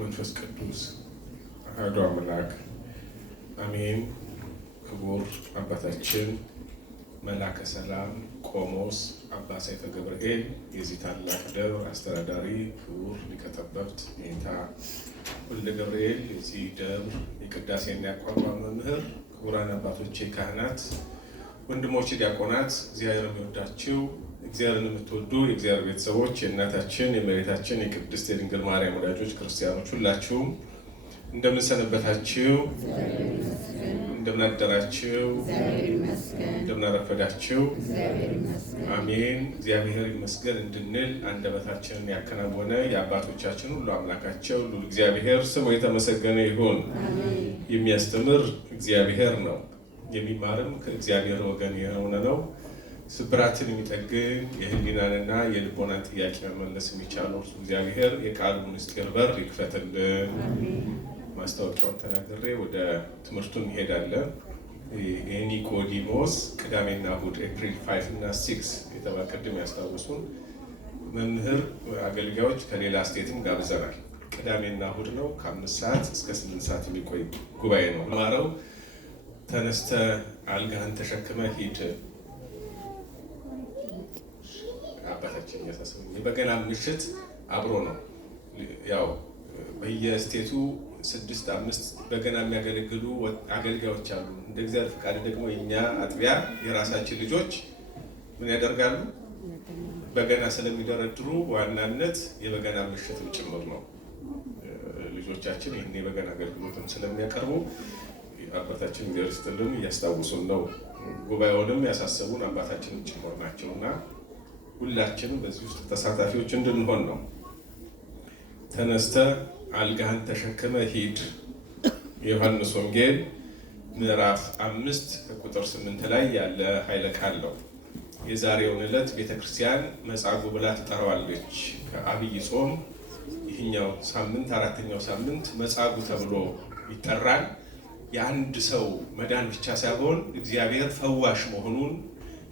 መንፈስ ቅዱስ አሐዱ አምላክ አሜን። ክቡር አባታችን መላከ ሰላም ቆሞስ አባ ሰይፈ ገብርኤል የዚህ ታላቅ ደብር አስተዳዳሪ፣ ክቡር ሊቀ ጠበብት ኔታ ወልደ ገብርኤል የዚህ ደብር የቅዳሴና የአቋቋም መምህር፣ ክቡራን አባቶቼ ካህናት፣ ወንድሞች ዲያቆናት፣ እግዚአብሔር የሚወዳችሁ እግዚአብሔርን የምትወዱ የእግዚአብሔር ቤተሰቦች፣ የእናታችን የእመቤታችን የቅድስት የድንግል ማርያም ወዳጆች ክርስቲያኖች ሁላችሁም እንደምን ሰነበታችሁ? እንደምን አደራችሁ? እንደምን አረፈዳችሁ? አሜን። እግዚአብሔር ይመስገን እንድንል አንደበታችንን ያከናወነ የአባቶቻችን ሁሉ አምላካቸው ሁሉ እግዚአብሔር ስሙ የተመሰገነ ይሁን። የሚያስተምር እግዚአብሔር ነው፣ የሚማርም ከእግዚአብሔር ወገን የሆነ ነው። ስብራትን የሚጠግን የህሊናንና የልቦናን ጥያቄ መመለስ የሚቻለው እርሱ እግዚአብሔር የቃሉን ምስጢር በር ይክፈትልን። ማስታወቂያውን ተናግሬ ወደ ትምህርቱ እንሄዳለን። የኒቆዲሞስ ቅዳሜና እሑድ ኤፕሪል 5 እና 6 የተባለ ቅድም ያስታውሱን መምህር አገልጋዮች ከሌላ ስቴትም ጋብዘናል። ቅዳሜና እሑድ ነው። ከ5 ሰዓት እስከ 8 ሰዓት የሚቆይ ጉባኤ ነው። ማረው ተነስተ አልጋህን ተሸክመ ሂድ አባታችን ያሳስቡ። የበገና ምሽት አብሮ ነው። ያው በየስቴቱ 6-5 በገና የሚያገለግሉ አገልጋዮች አሉ። እንደ እግዚአብሔር ፍቃድ ደግሞ የኛ አጥቢያ የራሳችን ልጆች ምን ያደርጋሉ? በገና ስለሚደረድሩ ዋናነት የበገና ምሽት ጭምር ነው። ልጆቻችን ይህን የበገና አገልግሎትም ስለሚያቀርቡ አባታችን እግዚአብሔር ይስጥልን እያስታውሱን ነው። ጉባኤውንም ያሳሰቡን አባታችን ጭምር ናቸውና ሁላችንም በዚህ ውስጥ ተሳታፊዎች እንድንሆን ነው። ተነስተ አልጋህን ተሸክመ ሂድ። የዮሐንስ ወንጌል ምዕራፍ 5 ከቁጥር 8 ላይ ያለ ኃይለ ቃል ነው። የዛሬውን ዕለት ቤተክርስቲያን መጻጉዕ ብላ ትጠራዋለች። ከአብይ ጾም ይህኛው ሳምንት 4ኛው ሳምንት መጻጉዕ ተብሎ ይጠራል። የአንድ ሰው መዳን ብቻ ሳይሆን እግዚአብሔር ፈዋሽ መሆኑን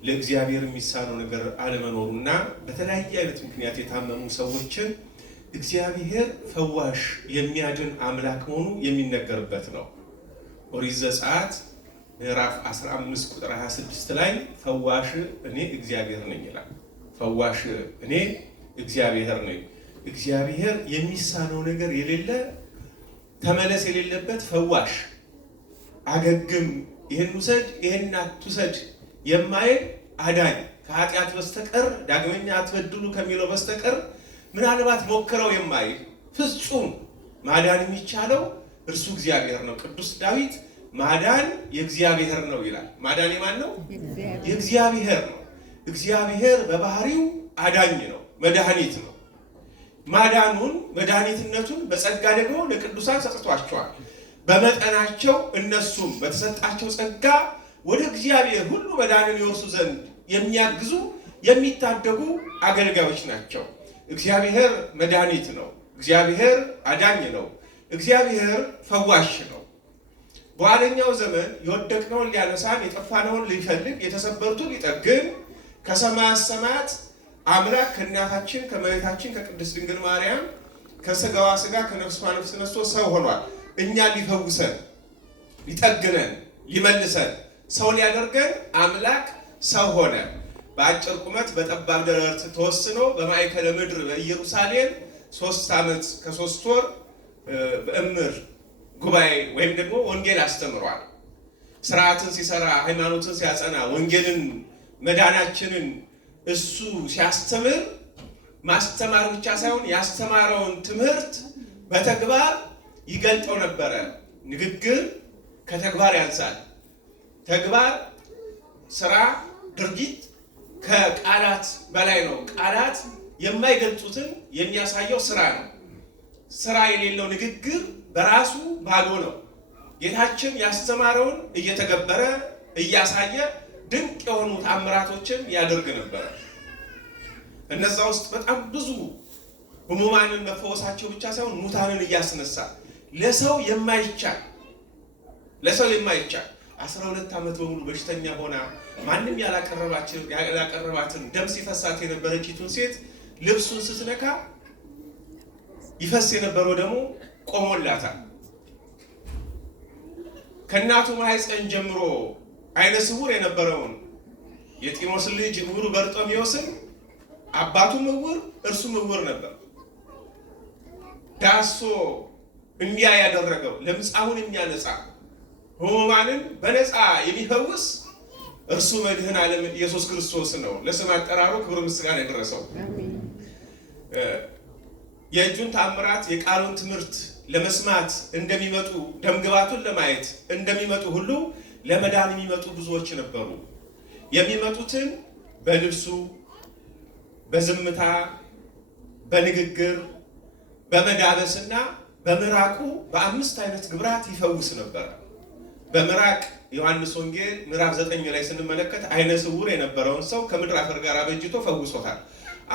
ለእግዚአብሔር የሚሳነው ነገር አለመኖሩና በተለያየ አይነት ምክንያት የታመሙ ሰዎችን እግዚአብሔር ፈዋሽ የሚያድን አምላክ መሆኑ የሚነገርበት ነው። ኦሪት ዘጸአት ምዕራፍ 15 ቁጥር 26 ላይ ፈዋሽ እኔ እግዚአብሔር ነኝ ይላል። ፈዋሽ እኔ እግዚአብሔር ነኝ። እግዚአብሔር የሚሳነው ነገር የሌለ ተመለስ የሌለበት ፈዋሽ፣ አገግም፣ ይህን ውሰድ ይህን አትውሰድ የማይል አዳኝ፣ ከኃጢአት በስተቀር ዳግመኛ አትበድሉ ከሚለው በስተቀር ምናልባት ሞክረው የማይል ፍጹም ማዳን የሚቻለው እርሱ እግዚአብሔር ነው። ቅዱስ ዳዊት ማዳን የእግዚአብሔር ነው ይላል። ማዳን የማን ነው? የእግዚአብሔር ነው። እግዚአብሔር በባህሪው አዳኝ ነው፣ መድኃኒት ነው። ማዳኑን መድኃኒትነቱን በጸጋ ደግሞ ለቅዱሳን ሰጥቷቸዋል። በመጠናቸው እነሱም በተሰጣቸው ጸጋ ወደ እግዚአብሔር ሁሉ መዳንን ይወርሱ ዘንድ የሚያግዙ የሚታደጉ አገልጋዮች ናቸው። እግዚአብሔር መድኃኒት ነው። እግዚአብሔር አዳኝ ነው። እግዚአብሔር ፈዋሽ ነው። በኋለኛው ዘመን የወደቅነውን ሊያነሳን፣ የጠፋነውን ሊፈልግ፣ የተሰበሩትን ሊጠግን ከሰማያት ሰማያት አምላክ ከእናታችን ከመቤታችን ከቅድስት ድንግል ማርያም ከስጋዋ ስጋ ከነፍሷ ነፍስ ነስቶ ሰው ሆኗል። እኛን ሊፈውሰን፣ ሊጠግነን፣ ሊመልሰን፣ ሰው ሊያደርገን አምላክ ሰው ሆነ። በአጭር ቁመት በጠባብ ደረት ተወስኖ በማዕከለ ምድር በኢየሩሳሌም 3 ዓመት ከ3 ወር በእምር ጉባኤ ወይም ደግሞ ወንጌል አስተምሯል። ስርዓትን ሲሰራ፣ ሃይማኖትን ሲያጸና፣ ወንጌልን መዳናችንን እሱ ሲያስተምር ማስተማር ብቻ ሳይሆን ያስተማረውን ትምህርት በተግባር ይገልጠው ነበረ። ንግግር ከተግባር ያንሳል። ተግባር፣ ስራ፣ ድርጊት ከቃላት በላይ ነው። ቃላት የማይገልጹትን የሚያሳየው ስራ ነው። ስራ የሌለው ንግግር በራሱ ባዶ ነው። ጌታችን ያስተማረውን እየተገበረ እያሳየ ድንቅ የሆኑ ተአምራቶችን ያደርግ ነበረ። እነዛ ውስጥ በጣም ብዙ ሕሙማንን መፈወሳቸው ብቻ ሳይሆን ሙታንን እያስነሳ ለሰው የማይቻል 12 ዓመት በሙሉ በሽተኛ ሆና ማንም ያላቀረባትን ደም ሲፈሳት የነበረችቱን ሴት ልብሱን ስትነካ ይፈስ የነበረው ደግሞ ቆሞላታል። ከእናቱ ማህፀን ጀምሮ አይነ ስውር የነበረውን የጢሞስ ልጅ ዕውሩ በርጤሜዎስን አባቱም ዕውር እርሱም ዕውር ነበር። ዳሶ እንዲያ ያደረገው ለምጻሙን የሚያነጻ ሕሙማንን በነፃ የሚፈውስ እርሱ መድኃኔ ዓለም ኢየሱስ ክርስቶስ ነው። ለስም አጠራሩ ክብር ምስጋና ይድረሰው። የእጁን ተአምራት የቃሉን ትምህርት ለመስማት እንደሚመጡ ደምግባቱን ለማየት እንደሚመጡ ሁሉ ለመዳን የሚመጡ ብዙዎች ነበሩ። የሚመጡትን በልብሱ፣ በዝምታ፣ በንግግር፣ በመዳበስና በምራቁ በ5 አይነት ግብራት ይፈውስ ነበር። በምራቅ ዮሐንስ ወንጌል ምዕራፍ 9 ላይ ስንመለከት አይነ ስውር የነበረውን ሰው ከምድር አፈር ጋር አበጅቶ ፈውሶታል።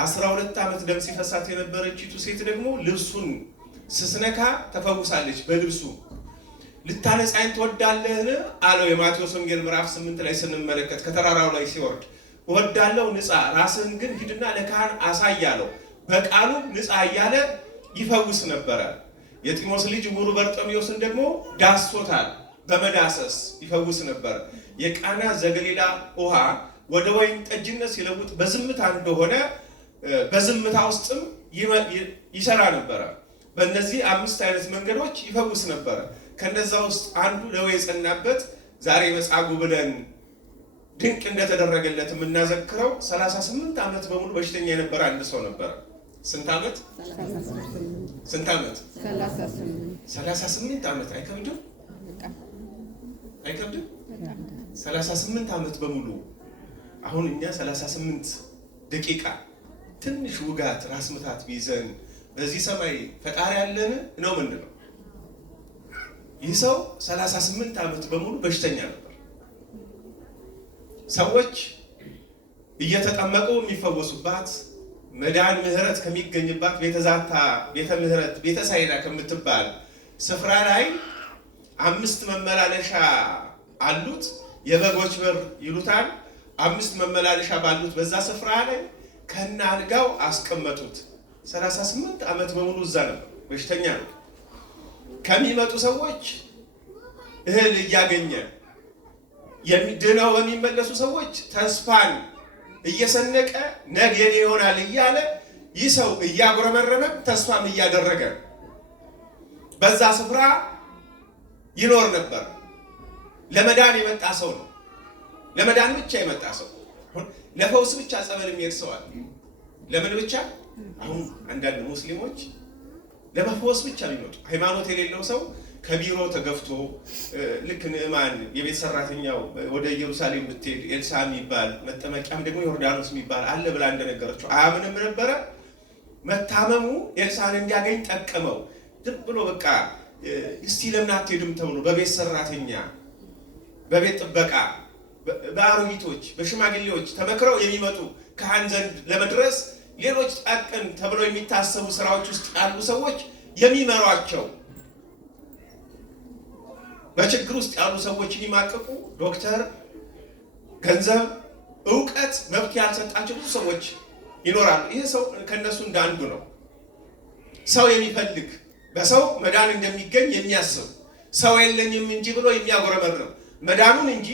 12 ዓመት ደም ሲፈሳት የነበረችቱ ሴት ደግሞ ልብሱን ስትነካ ተፈውሳለች። በልብሱ ልታነጻኝ ትወዳለህን አለው። የማቴዎስ ወንጌል ምዕራፍ 8 ላይ ስንመለከት ከተራራው ላይ ሲወርድ እወዳለሁ፣ ንጻ፣ ራስህን ግን ሂድና ለካህን አሳይ አለው። በቃሉ ንጻ እያለ ይፈውስ ነበረ። የጢሞስ ልጅ ዕውሩ በርጤሜዎስን ደግሞ ዳሶታል። በመዳሰስ ይፈውስ ነበር። የቃና ዘገሊላ ውሃ ወደ ወይን ጠጅነት ሲለውጥ በዝምታ እንደሆነ በዝምታ ውስጥም ይሰራ ነበረ። በእነዚህ 5 አይነት መንገዶች ይፈውስ ነበረ። ከነዛ ውስጥ አንዱ ደዌ የጸናበት ዛሬ መጻጉዕ ብለን ድንቅ እንደተደረገለት የምናዘክረው 38 ዓመት በሙሉ በሽተኛ የነበረ አንድ ሰው ነበረ። ስንት ዓመት? 38 ዓመት። አይከብድም? 38 ዓመት በሙሉ። አሁን እኛ 38 ደቂቃ ትንሽ ውጋት ራስ ምታት ቢይዘን በዚህ ሰማይ ፈጣሪ ያለን ነው ምንድን ነው? ይህ ሰው 38 ዓመት በሙሉ በሽተኛ ነበር። ሰዎች እየተጠመቁ የሚፈወሱባት መዳን ምሕረት ከሚገኝባት ቤተዛታ ቤተ ምሕረት ቤተ ሳይዳ ከምትባል ስፍራ ላይ 5 መመላለሻ አሉት። የበጎች በር ይሉታል። 5 መመላለሻ ባሉት በዛ ስፍራ ላይ ከነ አልጋው አስቀመጡት። 38 ዓመት በሙሉ እዛ ነበር። በሽተኛ ነው። ከሚመጡ ሰዎች እህል እያገኘ ድነው በሚመለሱ ሰዎች ተስፋን እየሰነቀ ነገ የኔ ይሆናል እያለ ይህ ሰው እያጉረመረመ ተስፋም እያደረገ በዛ ስፍራ ይኖር ነበር። ለመዳን የመጣ ሰው ነው። ለመዳን ብቻ የመጣ ሰው፣ ለፈውስ ብቻ ጸበል የሚሄድ ሰው አለ። ለምን ብቻ? አሁን አንዳንድ ሙስሊሞች ለመፈወስ ብቻ የሚመጡ ሃይማኖት የሌለው ሰው ከቢሮ ተገፍቶ ልክ ንዕማን የቤት ሰራተኛው ወደ ኢየሩሳሌም ብትሄድ ኤልሳ የሚባል መጠመቂያም ደግሞ ዮርዳኖስ የሚባል አለ ብላ እንደነገረችው አያምንም ነበረ። መታመሙ ኤልሳን እንዲያገኝ ጠቀመው። ዝም ብሎ በቃ እስቲ ለምን አትሄድም ተብሎ በቤት ሰራተኛ፣ በቤት ጥበቃ፣ በአሮጊቶች፣ በሽማግሌዎች ተመክረው የሚመጡ ካህን ዘንድ ለመድረስ ሌሎች ጠቅን ተብለው የሚታሰቡ ስራዎች ውስጥ ያሉ ሰዎች የሚመሯቸው በችግር ውስጥ ያሉ ሰዎች የሚማቀቁ ዶክተር፣ ገንዘብ፣ ዕውቀት፣ መብት ያልሰጣቸው ብዙ ሰዎች ይኖራሉ። ይህ ሰው ከነሱ እንዳንዱ ነው። ሰው የሚፈልግ በሰው መዳን እንደሚገኝ የሚያስብ ሰው የለኝም እንጂ ብሎ የሚያጎረመርም መዳኑን እንጂ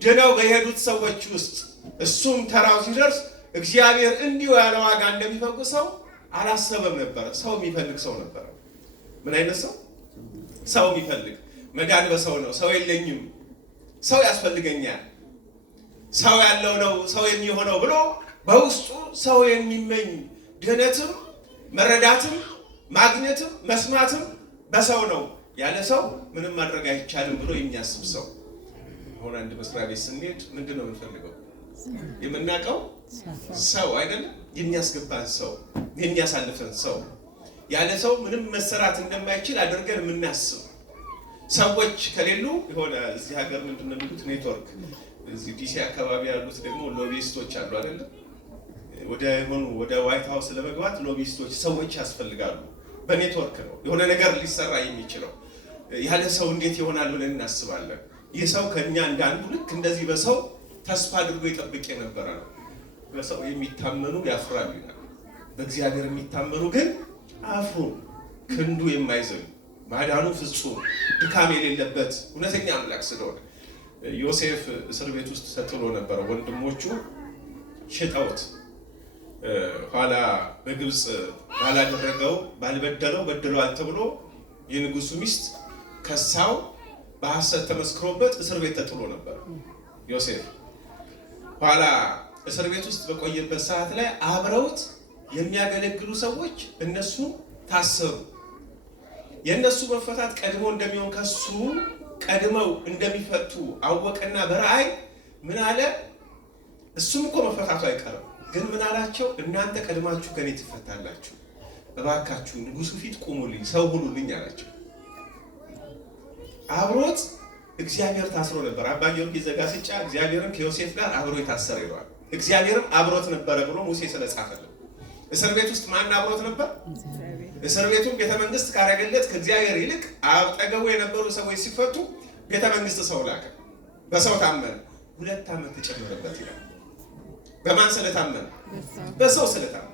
ድነው በሄዱት ሰዎች ውስጥ እሱም ተራው ሲደርስ እግዚአብሔር እንዲሁ ያለ ዋጋ እንደሚፈውሰው አላሰበም ነበረ። ሰው የሚፈልግ ሰው ነበረ። ምን አይነት ሰው? ሰው የሚፈልግ መዳን በሰው ነው። ሰው የለኝም፣ ሰው ያስፈልገኛል፣ ሰው ያለው ነው ሰው የሚሆነው ብሎ በውስጡ ሰው የሚመኝ ድህነትም መረዳትም ማግኘትም መስማትም በሰው ነው፣ ያለ ሰው ምንም ማድረግ አይቻልም ብሎ የሚያስብ ሰው። አሁን አንድ መስሪያ ቤት ስንሄድ ምንድን ነው የምንፈልገው? የምናውቀው ሰው አይደለም፣ የሚያስገባን ሰው፣ የሚያሳልፈን ሰው። ያለ ሰው ምንም መሰራት እንደማይችል አድርገን የምናስብ ሰዎች ከሌሉ የሆነ እዚህ ሀገር ምንድን ነው የሚሉት ኔትወርክ፣ እዚህ ዲሲ አካባቢ ያሉት ደግሞ ሎቢስቶች አሉ አይደለም። ወደ ዋይት ሃውስ ለመግባት ሎቢስቶች ሰዎች ያስፈልጋሉ። በኔትወርክ ነው የሆነ ነገር ሊሰራ የሚችለው። ያለ ሰው እንዴት ይሆናል ብለን እናስባለን። ይህ ሰው ከኛ እንዳንዱ ልክ እንደዚህ በሰው ተስፋ አድርጎ ይጠብቅ የነበረ ነው። በሰው የሚታመኑ ያፍራሉ ይላል። በእግዚአብሔር የሚታመኑ ግን አፍሩ። ክንዱ የማይዘሉ ማዳኑ ፍጹም ድካም የሌለበት እውነተኛ አምላክ ስለሆነ ዮሴፍ እስር ቤት ውስጥ ተጥሎ ነበረ። ወንድሞቹ ሽጠውት ኋላ በግብፅ ባላደረገው ባልበደለው በድሏል ተብሎ የንጉሱ ሚስት ከሳው በሐሰት ተመስክሮበት እስር ቤት ተጥሎ ነበር ዮሴፍ። ኋላ እስር ቤት ውስጥ በቆየበት ሰዓት ላይ አብረውት የሚያገለግሉ ሰዎች እነሱ ታሰሩ። የእነሱ መፈታት ቀድሞ እንደሚሆን ከሱ ቀድመው እንደሚፈቱ አወቀና በራእይ ምን አለ? እሱም እኮ መፈታቱ አይቀርም፣ ግን ምን አላቸው? እናንተ ቀድማችሁ ከኔ ትፈታላችሁ፣ እባካችሁ ንጉሱ ፊት ቁሙልኝ፣ ሰው ሁኑልኝ አላቸው። አብሮት እግዚአብሔር ታስሮ ነበር። አባ ጊዮርጊስ ዘጋስጫ እግዚአብሔርን ከዮሴፍ ጋር አብሮ የታሰረ ይለዋል። እግዚአብሔርም አብሮት ነበረ ብሎ ሙሴ ስለጻፈልን። እስር ቤት ውስጥ ማን አብሮት ነበር? እስር ቤቱም ቤተ መንግስት ካረገለት ከእግዚአብሔር ይልቅ አጠገቡ የነበሩ ሰዎች ሲፈቱ ቤተ መንግስት ሰው ላከ። በሰው ታመነ፣ 2 ዓመት ተጨመረበት ይላል። በማን ስለታመነ? በሰው ስለታመነ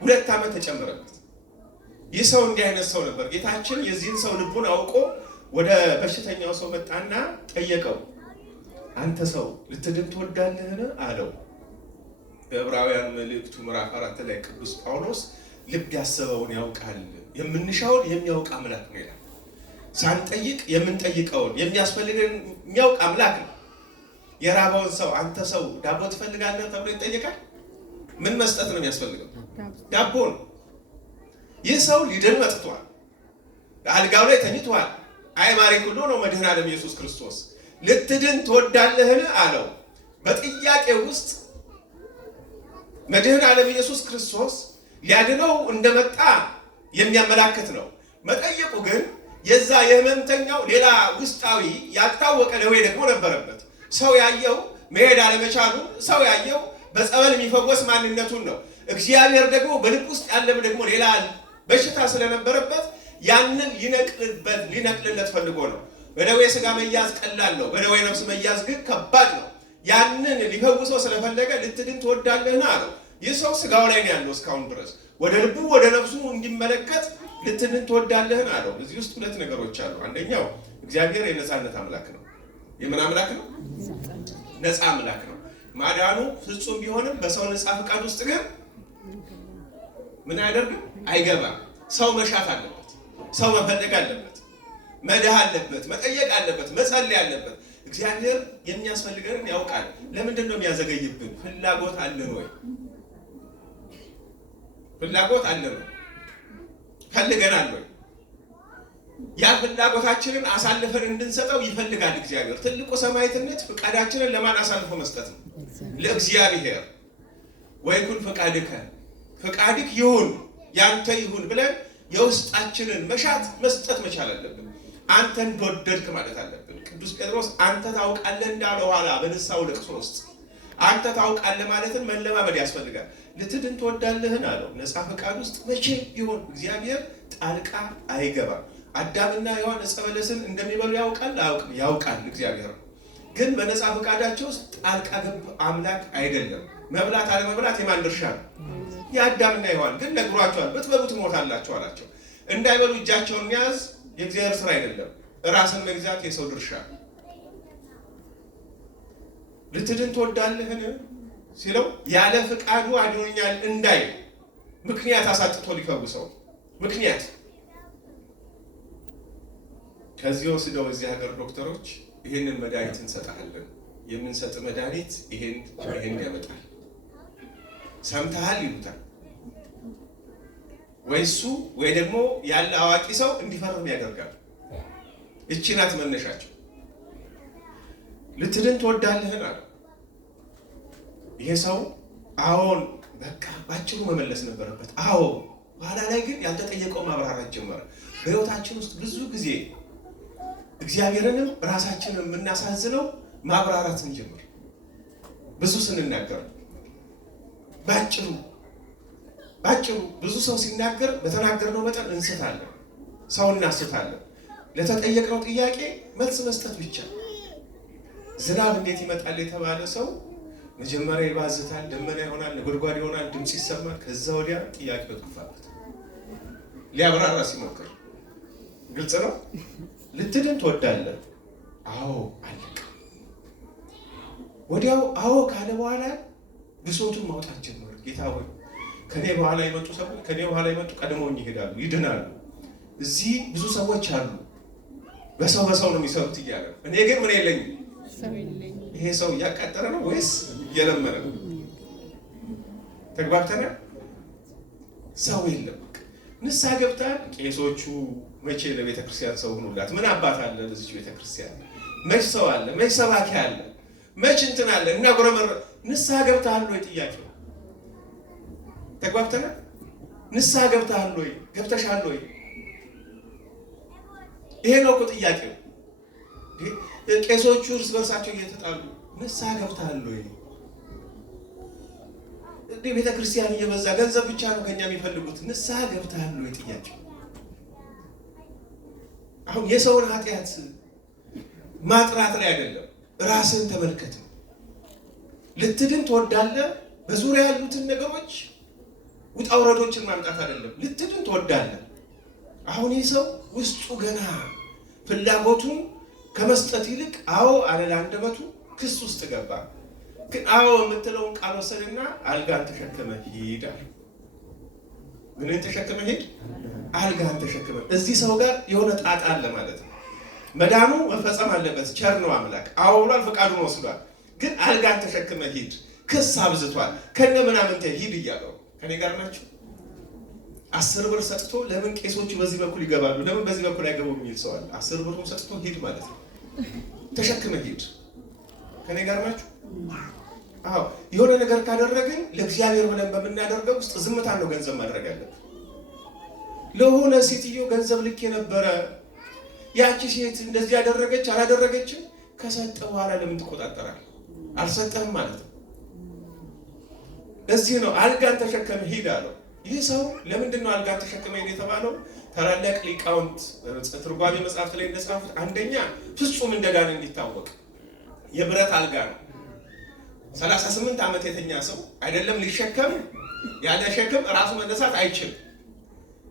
2 ዓመት ተጨመረበት። ይህ ሰው እንዲህ አይነት ሰው ነበር። ጌታችን የዚህን ሰው ልቡን አውቆ ወደ በሽተኛው ሰው መጣና ጠየቀው። አንተ ሰው ልትድን ትወዳለህን አለው። በዕብራውያን መልእክቱ ምዕራፍ 4 ላይ ቅዱስ ጳውሎስ ልብ ያሰበውን ያውቃል፣ የምንሻውን የሚያውቅ አምላክ ነው ይላል። ሳንጠይቅ የምንጠይቀውን የሚያስፈልገን የሚያውቅ አምላክ ነው። የራበውን ሰው አንተ ሰው ዳቦ ትፈልጋለህ ተብሎ ይጠየቃል። ምን መስጠት ነው የሚያስፈልገው? ዳቦ ነው። ይህ ሰው ሊድን መጥቷል። አልጋው ላይ ተኝቷል። አይ ማሪ ኩሎ ነው መድኃኔ ዓለም ኢየሱስ ክርስቶስ ልትድን ትወዳለህን አለው። በጥያቄ ውስጥ መድኃኔ ዓለም ኢየሱስ ክርስቶስ ሊያድነው እንደመጣ የሚያመላክት ነው። መጠየቁ ግን የዛ የህመምተኛው ሌላ ውስጣዊ ያልታወቀ ደዌ ደግሞ ነበረበት። ሰው ያየው መሄድ አለመቻሉ፣ ሰው ያየው በጸበል የሚፈወስ ማንነቱን ነው። እግዚአብሔር ደግሞ በልብ ውስጥ ያለም ደግሞ ሌላ በሽታ ስለነበረበት ያንን ሊነቅልለት ፈልጎ ነው። በደዌ ስጋ መያዝ ቀላል ነው፣ በደዌ ነፍስ መያዝ ግን ከባድ ነው። ያንን ሊፈውሰው ስለፈለገ ልትድን ትወዳለህን አለው። ይህ ሰው ስጋው ላይ ነው ያለው እስካሁን ድረስ። ወደ ልቡ ወደ ነፍሱ እንዲመለከት ልትድን ትወዳለህን አለው። እዚህ ውስጥ 2 ነገሮች አሉ። አንደኛው እግዚአብሔር የነፃነት አምላክ ነው። የምን አምላክ ነው? ነፃ አምላክ ነው። ማዳኑ ፍጹም ቢሆንም በሰው ነፃ ፍቃድ ውስጥ ግን ምን አያደርግም? አይገባም። ሰው መሻት አለበት፣ ሰው መፈለግ አለበት፣ መድህ አለበት፣ መጠየቅ አለበት፣ መጸለይ አለበት። እግዚአብሔር የሚያስፈልገንን ያውቃል። ለምንድን ነው የሚያዘገይብን? ፍላጎት አለን ወይ? ፍላጎት አለን ወይ? ፈልገናል ወይ? ያ ፍላጎታችንን አሳልፈን እንድንሰጠው ይፈልጋል እግዚአብሔር። ትልቁ ሰማዕትነት ፍቃዳችንን ለማን አሳልፎ መስጠት ነው? ለእግዚአብሔር። ወይኩን ፈቃድከ፣ ፈቃድክ ይሁን ያንተ ይሁን ብለን የውስጣችንን መሻት መስጠት መቻል አለብን። አንተ እንደወደድክ ማለት አለብን። ቅዱስ ጴጥሮስ አንተ ታውቃለህ እንዳለ ኋላ በንስሐው ለቅሶ ውስጥ አንተ ታውቃለህ ማለትን መለማመድ ያስፈልጋል። ልትድን ትወዳለህን አለው። ነፃ ፈቃድ ውስጥ መቼ ቢሆን እግዚአብሔር ጣልቃ አይገባም። አዳምና ሔዋን ዕፀ በለስን እንደሚበሉ ያውቃል አያውቅም? ያውቃል እግዚአብሔር። ግን በነፃ ፈቃዳቸው ውስጥ ጣልቃ ገብ አምላክ አይደለም። መብላት አለመብላት የማን ድርሻ ነው? የአዳምና ሔዋን። ግን ነግሯቸዋል፣ ብትበሉ ትሞታላችሁ አላቸው። እንዳይበሉ እጃቸውን መያዝ የእግዚአብሔር ስራ አይደለም። ራስን መግዛት የሰው ድርሻ። ልትድን ትወዳለህን ሲለው ያለ ፍቃዱ አድኖኛል እንዳይ ምክንያት አሳጥቶ ሊፈውሰው ምክንያት። ከዚህ ወስደው እዚህ ሀገር ዶክተሮች ይህንን መድኃኒት እንሰጣለን፣ የምንሰጥ መድኃኒት ይሄን ያመጣል፣ ሰምተሃል ይሉታል። ወይ እሱ ወይ ደግሞ ያለ አዋቂ ሰው እንዲፈርም ያደርጋል። እቺ ናት መነሻቸው። ልትድን ትወዳለህን አለ። ይሄ ሰው አዎን በቃ ባጭሩ መመለስ ነበረበት። አዎ። በኋላ ላይ ግን ያልተጠየቀው ማብራራት ጀመረ። በሕይወታችን ውስጥ ብዙ ጊዜ እግዚአብሔርንም ራሳችንን የምናሳዝነው ማብራራትን ጀምር ብዙ ስንናገር ባጭሩ ብዙ ሰው ሲናገር በተናገርነው መጠን እንስታለን፣ ሰው እናስታለን። ለተጠየቅነው ጥያቄ መልስ መስጠት ብቻ። ዝናብ እንዴት ይመጣል የተባለ ሰው መጀመሪያ ይባዝታል፣ ደመና ይሆናል፣ ነጎድጓድ ይሆናል፣ ድምፅ ይሰማል። ከዛ ወዲያ ጥያቄው ተፋበት ሊያብራራ ሲሞክር ግልጽ ነው። ልትድን ትወዳለህ? አዎ አለቀ። ወዲያው አዎ ካለ በኋላ ብሶቱን ማውጣት ጀመረ። ጌታ ሆይ ከኔ በኋላ የመጡ ሰዎች ቀድመውኝ ይሄዳሉ፣ ይድናሉ። እዚህ ብዙ ሰዎች አሉ በሰው ነው የሚሰሩት እያለ እኔ ግን ምን የለኝም። ይሄ ሰው እያቃጠረ ነው ወይስ እየለመነ ነው? ተግባብተናል። ሰው የለም። ንስሐ ገብታል። ቄሶቹ መቼ ለቤተ ክርስቲያን ሰው ሁኑላት? ምን አባት አለ ለዚህ ቤተ ክርስቲያን? መች ሰው አለ? መች ሰባኪ አለ? መች እንትን አለ? እና ጎረመረ ንስሐ ገብታል ወይ? ጥያቄው ተግባብተናል። ንስሐ ገብታል ወይ? ገብተሻል ወይ? ይሄ ነው እኮ ጥያቄው። ቄሶቹ እርስ በርሳቸው እየተጣሉ ንስሐ ገብታል ወይ? ቤተ ክርስቲያን እየበዛ ገንዘብ ብቻ ነው ከኛ የሚፈልጉት። ንስሐ ገብታል ወይ? ጥያቄው አሁን የሰውን ኃጢአት ማጥራት ላይ አይደለም፣ ራስን ተመልከት። ልትድን ትወዳለህ? በዙሪያ ያሉትን ነገሮች ውጣ ውረዶችን ማምጣት አይደለም። ልትድን ትወዳለህ? አሁን ይህ ሰው ውስጡ ገና ፍላጎቱን ከመስጠት ይልቅ አዎ አለ ለአንደበቱ ክስ ውስጥ ገባ። ግን አዎ የምትለውን ቃል ወሰድና አልጋን ተሸክመ ሂድ አለ። ምንን ተሸክመ ሂድ? አልጋን ተሸክመ። እዚህ ሰው ጋር የሆነ ጣጣ አለ ማለት ነው። መዳኑ መፈጸም አለበት። ቸር ነው አምላክ። አዎ ብሏል፣ ፈቃዱን ወስዷል። ግን አልጋን ተሸክመ ሂድ ክስ አብዝቷል። ከነ ምናምንተ ሂድ እያለው ከኔ ጋር ናቸው። 10 ብር ሰጥቶ ለምን ቄሶቹ በዚህ በኩል ይገባሉ ለምን በዚህ በኩል አይገቡም የሚል ሰው አለ። 10 ብሩን ሰጥቶ ሂድ ማለት ነው። ተሸክመ ሂድ። ከኔ ጋር ናቸው። አዎ የሆነ ነገር ካደረግን ለእግዚአብሔር ብለን በምናደርገው ውስጥ ዝምታ ነው ገንዘብ ማድረግ አለብን። ለሆነ ሴትዮ ገንዘብ ልክ የነበረ ያቺ ሴት እንደዚህ ያደረገች አላደረገችም ከሰጠ በኋላ ለምን ትቆጣጠራለህ? አልሰጠህም ማለት ነው። ለዚህ ነው አልጋን ተሸከመ ሂድ አለው። ይህ ሰው ለምንድን ነው አልጋን ተሸክመ ሂድ የተባለው? ታላላቅ ሊቃውንት ትርጓሜ መጽሐፍት ላይ እንደጻፉት አንደኛ ፍጹም እንደዳነ እንዲታወቅ የብረት አልጋ ነው። 38 ዓመት የተኛ ሰው አይደለም ሊሸከም ያለ ሸክም ራሱ መነሳት አይችልም።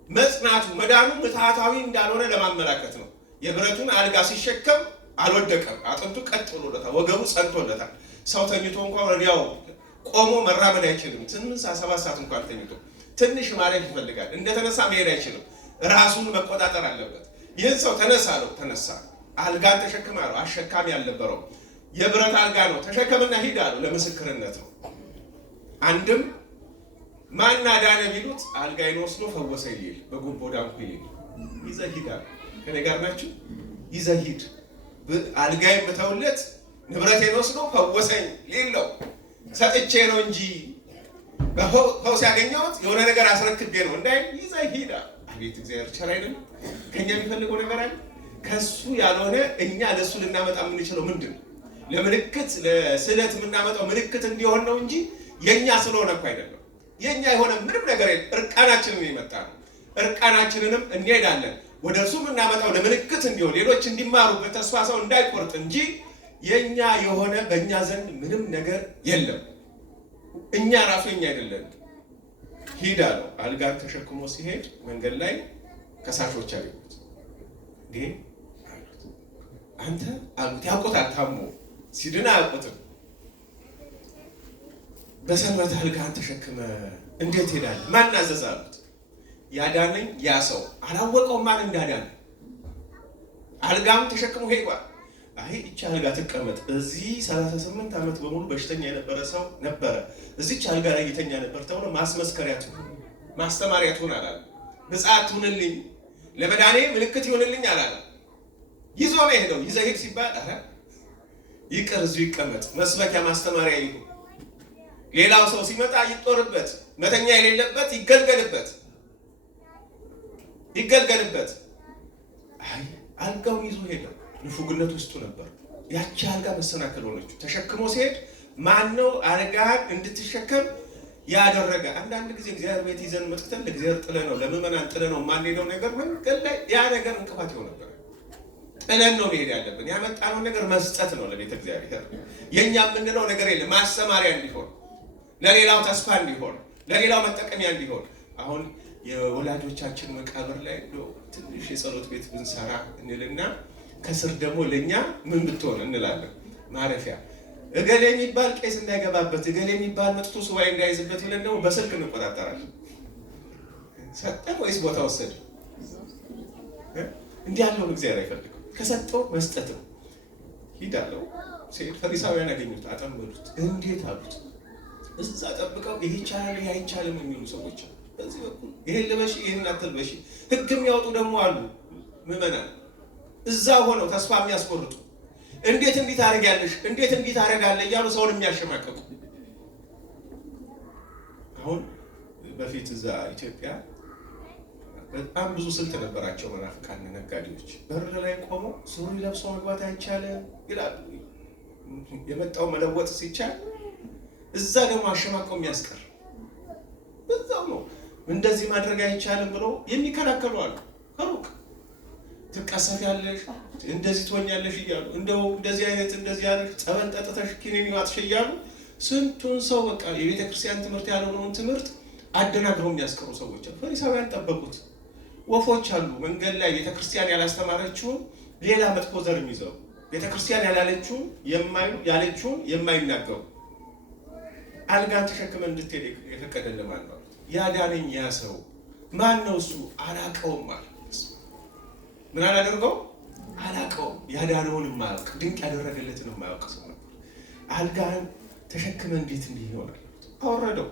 መጽናቱ መዳኑ ምትሃታዊ እንዳልሆነ ለማመላከት ነው። የብረቱን አልጋ ሲሸከም አልወደቀም። አጥንቱ ቀጥ ብሎለታል፣ ወገቡ ጸንቶለታል። ሰው ተኝቶ እንኳን ወዲያው ቆሞ መራመድ አይችልም። 8 ሰዓት 7 ሰዓት እንኳን ተኝቶ ትንሽ ማረፍ ይፈልጋል። እንደተነሳ መሄድ አይችልም። ራሱን መቆጣጠር አለበት። ይህን ሰው ተነሳ አለው፣ ተነሳ። አልጋን ተሸክም አለው፣ አሸካሚ አልነበረው። የብረት አልጋ ነው፣ ተሸከምና ሂድ አለው። ለምስክርነት ነው። አንድም ማን አዳነ ቢሉት አልጋዬን ወስዶ ፈወሰ ይል፣ በጉቦ ዳንኩ ይል። ይዘህ ሂድ አለ። ከኔ ጋር ናችሁ? ይዘህ ሂድ፣ አልጋዬን ብተውለት ንብረቴን ወስዶ ፈወሰኝ ሌለው ሰጥቼ ነው እንጂ ፈውስ ያገኘሁት የሆነ ነገር አስረክቤ ነው እንዳይ ይዘህ ሂድ አለ። አቤት እግዚአብሔር ቸር አይደለም? ከኛ የሚፈልገው ነገር አለ። ከሱ ያልሆነ እኛ ለሱ ልናመጣ የምንችለው ምንድን ነው? ለምልክት ለስዕለት የምናመጣው ምልክት እንዲሆን ነው እንጂ የኛ ስለሆነ እኮ አይደለም። የኛ የሆነ ምንም ነገር የለም። እርቃናችንን የመጣ ነው። እርቃናችንንም እንሄዳለን። ወደ እርሱ የምናመጣው ለምልክት እንዲሆን ሌሎች እንዲማሩበት ተስፋ ሰው እንዳይቆርጥ እንጂ የኛ የሆነ በእኛ ዘንድ ምንም ነገር የለም። እኛ ራሱ የኛ አይደለም። ሂድ አለው። አልጋን ተሸክሞ ሲሄድ መንገድ ላይ ከሳሾች አገኙት። ግን አሉት አንተ አሉት ያውቁታል። ታሞ ሲድን አያውቁትም። በሰንበት አልጋን ተሸክመ እንዴት ሄዳለህ? ማን አዘዘ አሉት። ያዳነኝ ያ ሰው አላወቀውም ማን እንዳዳነ። አልጋም ተሸክሞ ሄዷል። አይ እቺ አልጋ ትቀመጥ። እዚህ 38 ዓመት በሙሉ በሽተኛ የነበረ ሰው ነበረ። እዚች አልጋ ላይ የተኛ ነበር ተብሎ ማስመስከሪያ ትሁን ማስተማሪያ ትሁን አላለ። ብፅዓት ትሁንልኝ፣ ለመዳኔ ምልክት ይሁንልኝ አላለ። ይዞ ነው የሄደው። ይዘህ ሂድ ሲባል አረ ይቅር እዚሁ ይቀመጥ፣ መስበኪያ ማስተማሪያ ይሁን። ሌላው ሰው ሲመጣ ይጦርበት፣ መተኛ የሌለበት ይገልገልበት። አይ አልጋውን ይዞ ሄደው። ንፉግነት ውስጡ ነበር። ያቺ አልጋ መሰናከል ሆነች። ተሸክሞ ሲሄድ ማነው አልጋን እንድትሸከም ያደረገ? አንዳንድ ጊዜ እግዚአብሔር ቤት ይዘን መጥተን ለእግዚአብሔር ጥለ ነው ለምእመናን ጥለ ነው የማንሄደው ነገር መንገድ ላይ ያ ነገር እንቅፋት ይሆን ነበር። ጥለን ነው መሄድ ያለብን። ያመጣነው ነገር መስጠት ነው ለቤተ እግዚአብሔር። የኛ የምንለው ነገር የለም። ማስተማሪያ እንዲሆን፣ ለሌላው ተስፋ እንዲሆን፣ ለሌላው መጠቀሚያ እንዲሆን። አሁን የወላጆቻችን መቃብር ላይ ትንሽ የጸሎት ቤት ብንሰራ እንልና ከስር ደግሞ ለኛ ምን ብትሆን እንላለን ማረፊያ። እገሌ የሚባል ቄስ እንዳይገባበት፣ እገሌ የሚባል መጥቶ ሱባኤ እንዳይዝበት ብለን ደግሞ በስልክ እንቆጣጠራለን። ሰጠን ወይስ ቦታ ወሰደ? እንዲህ ያለውን እግዚአብሔር አይፈልግም። ከሰጠው መስጠት ነው። ሂዳለው ሲሄድ ፈሪሳውያን ያገኙት፣ አጠመዱት። እንዴት አሉት። እዛ ጠብቀው ይሄ ይቻላል ይሄ አይቻልም የሚሉ ሰዎች አሉ። በዚህ በኩል ይሄን ልበሺ ይሄን አትልበሺ ሕግ የሚያወጡ ደግሞ አሉ ምዕመናን እዛ ሆነው ተስፋ የሚያስቆርጡ እንዴት እንዲህ ታደርጊያለሽ እንዴት እንዲህ ታደርጋለህ እያሉ ሰውን የሚያሸማቀቁ። አሁን በፊት እዛ ኢትዮጵያ በጣም ብዙ ስልት ነበራቸው መናፍቃን ነጋዴዎች። በር ላይ ቆመው ሱሪ ለብሰው መግባት አይቻልም ይላሉ። የመጣው መለወጥ ሲቻል እዛ ደግሞ አሸማቀው የሚያስቀር በዛው ነው። እንደዚህ ማድረግ አይቻልም ብለው የሚከላከሉ አሉ። ከሩቅ ትቀሰፊያለሽ እንደዚህ ትሆኛለሽ እያሉ እንደው እንደዚህ አይነት እንደዚህ ያለሽ ጸበል ጠጥተሽ ኪኒን ዋጥሽ እያሉ ስንቱን ሰው በቃ የቤተ ክርስቲያን ትምህርት ያልሆነውን ትምህርት አደናግረው የሚያስቀሩ ሰዎች አሉ። ፈሪሳውያን ጠበቁት። ወፎች አሉ መንገድ ላይ ቤተ ክርስቲያን ያላስተማረችውን ሌላ መጥፎ ዘር የሚዘሩ ቤተ ክርስቲያን ያላለችውን ያለችውን የማይናገሩ። አልጋን ተሸክመ እንድትሄድ የፈቀደልህ ማን ነው? ያዳነኝ ያ ሰው ማን ነው? እሱ አላቀውም ማለት ምን አላደርገው አላቀውም። ያዳነውን ማያውቅ ድንቅ ያደረገለትን ማያውቅ ሰው ነበር። አልጋን ተሸክመ እንዴት እንዲህ ይሆናል? አወረደው፣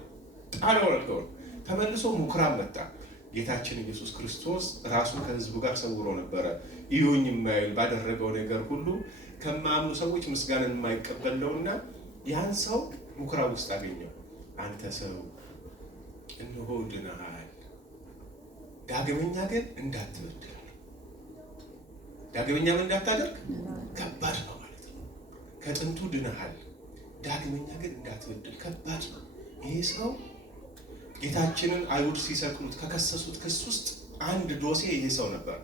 ጣለው አልጋውን። ተመልሶ ምኩራብ መጣ። ጌታችን ኢየሱስ ክርስቶስ ራሱን ከሕዝቡ ጋር ሰውሮ ነበረ። ይሁኝ የማይል ባደረገው ነገር ሁሉ ከማምኑ ሰዎች ምስጋናን የማይቀበል ነውና ያን ሰው ምኩራብ ውስጥ አገኘው። አንተ ሰው እነሆ ድነሃል፣ ዳግመኛ ግን እንዳትበድል። ዳግመኛ ምን እንዳታደርግ ከባድ ነው ማለት ነው። ከጥንቱ ድነሃል፣ ዳግመኛ ግን እንዳትበድል ከባድ ነው። ይህ ሰው ጌታችንን አይሁድ ሲሰቅሉት ከከሰሱት ክስ ውስጥ አንድ ዶሴ ይሄ ሰው ነበር።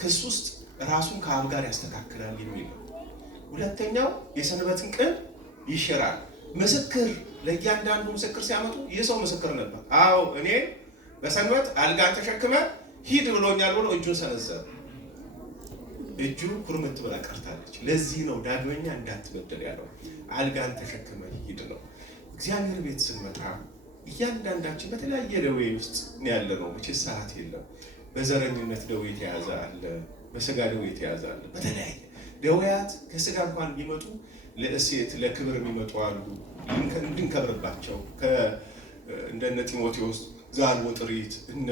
ክስ ውስጥ ራሱን ከአብ ጋር ያስተካክላል የሚል ነው። ሁለተኛው የሰንበትን ቀን ይሽራል። ምስክር ለእያንዳንዱ ምስክር ሲያመጡ ይህ ሰው ምስክር ነበር። አዎ እኔ በሰንበት አልጋን ተሸክመ ሂድ ብሎኛል ብሎ እጁን ሰነዘረ። እጁ ኩርምት ብላ ቀርታለች። ለዚህ ነው ዳግመኛ እንዳትበደል ያለው። አልጋን ተሸክመ ሂድ ነው። እግዚአብሔር ቤት ስንመጣ እያንዳንዳችን በተለያየ ደዌ ውስጥ ያለ ነው። መቼስ ሰዓት የለም። በዘረኝነት ደዌ የተያዘ አለ፣ በስጋ ደዌ የተያዘ አለ። በተለያየ ደዌያት ከስጋ እንኳን ቢመጡ ለእሴት ለክብር የሚመጡ አሉ፣ እንድንከብርባቸው እንደነ ጢሞቴዎስ ዛልዎ ጥሪት እነ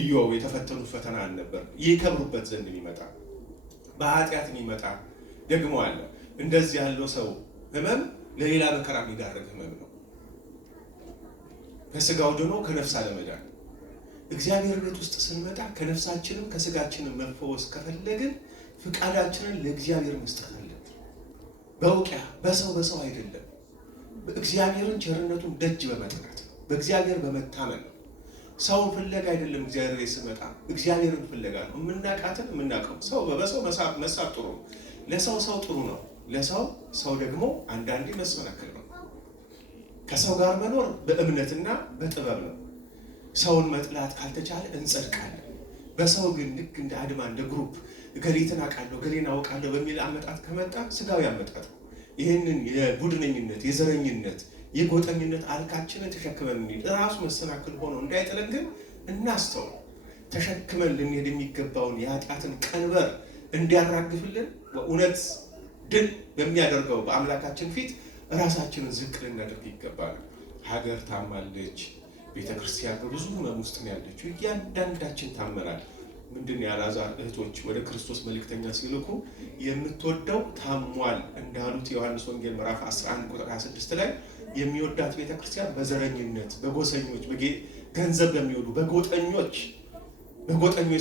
ኢዮብ የተፈተኑት ፈተና አልነበር። ይከብሩበት ዘንድ የሚመጣ በኃጢአት የሚመጣ ደግሞ አለ። እንደዚህ ያለው ሰው ህመም ለሌላ መከራ የሚዳረግ ህመም ነው። ከስጋው ድኖ ከነፍስ አለመዳን። እግዚአብሔር ቤት ውስጥ ስንመጣ ከነፍሳችንም ከስጋችንም መፈወስ ከፈለግን ፍቃዳችንን ለእግዚአብሔር መስጠት አለብን። በእውቂያ በሰው አይደለም። እግዚአብሔርን ቸርነቱን ደጅ በመጥናት በእግዚአብሔር በመታመን ነው። ሰውን ፍለጋ አይደለም። እግዚአብሔር ቤት ስመጣ እግዚአብሔርን ፍለጋ ነው። የምናውቃትን የምናውቀው ሰው በሰው መሳብ ጥሩ ነው። ለሰው ጥሩ ነው። ለሰው ደግሞ አንዳንዴ መሰናክል ነው። ከሰው ጋር መኖር በእምነትና በጥበብ ነው። ሰውን መጥላት ካልተቻለ እንጸድቃለን። በሰው ግን ልክ እንደ አድማ እንደ ግሩፕ ገሌትን አውቃለሁ ገሌን አውቃለሁ በሚል አመጣት ከመጣ ስጋዊ አመጣት ነው። ይህንን የቡድነኝነት የዘረኝነት የጎጠኝነት አልካችንን ተሸክመን እንሂድ። ራሱ መሰናክል ሆኖ እንዳይጥለን ግን እናስተውል። ተሸክመን ልንሄድ የሚገባውን የኃጢአትን ቀንበር እንዲያራግፍልን በእውነት ድል በሚያደርገው በአምላካችን ፊት ራሳችንን ዝቅ ልናደርግ ይገባል። ሀገር ታማለች። ቤተክርስቲያን በብዙ ህመም ውስጥ ነው ያለችው። እያንዳንዳችን ታመናል። ምንድን የአልዓዛር እህቶች ወደ ክርስቶስ መልእክተኛ ሲልኩ የምትወደው ታሟል እንዳሉት ዮሐንስ ወንጌል ምዕራፍ 11 ቁጥር 26 ላይ የሚወዳት ቤተክርስቲያን በዘረኝነት በጎሰኞች ገንዘብ በሚወዱ በጎጠኞች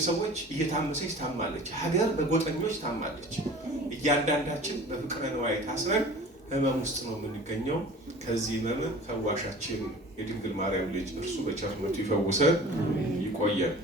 ሰዎች እየታመሰች ታማለች። ሀገር በጎጠኞች ታማለች። እያንዳንዳችን በፍቅረ ነዋይ ታስረን ህመም ውስጥ ነው የምንገኘው። ከዚህ ህመም ፈዋሻችን የድንግል ማርያም ልጅ እርሱ በቸርነቱ ይፈውሰን፣ ይቆየን።